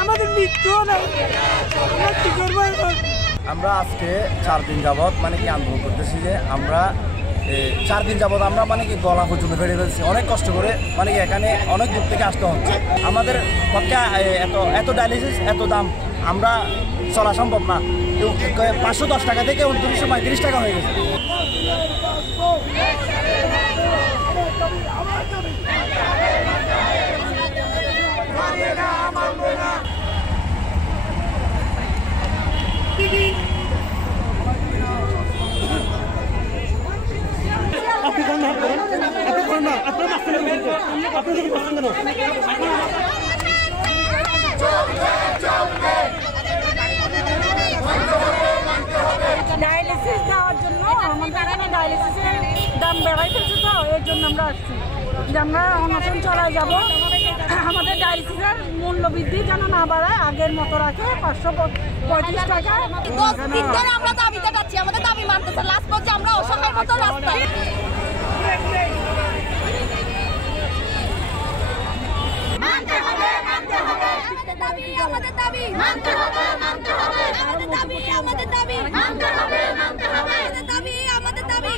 আমাদের মৃত্যু আমরা আজকে 4 দিন যাবত মানে কি আন্দোলন করতেছি যে আমরা 4 দিন যাবত আমরা মানে কি গলা পর্যন্ত ফেটে ফেলছি অনেক কষ্ট করে মানে কি এখানে অনেক দূর থেকে আসতে হচ্ছে আমাদের পক্ষে এত ডায়ালিসিস এত দাম আমরা চলা সম্ভব না 510 টাকা থেকে 2935 টাকা হয়ে গেছে ডায়ালিসিস দেওয়ার জন্য আমাদের এখানে ডায়ালিসিসের দাম বেড়াই ফেলছে তো এর জন্য আমরা আসছি যে আমরা অনশন চলায় যাব আমাদের ডায়ালিসিসের মূল্য বৃদ্ধি যেন না বাড়ায় আগের মতো রাখে 535 টাকা 10 দিন ধরে আমরা দাবিতে যাচ্ছি আমাদের দাবি মানতেছে লাস্ট পর্যন্ত আমরা অসহায় মতো রাস্তায় আমাদের দাবি মানতে হবে আমাদের দাবি আমাদের দাবি মানতে হবে আমাদের দাবি আমাদের দাবি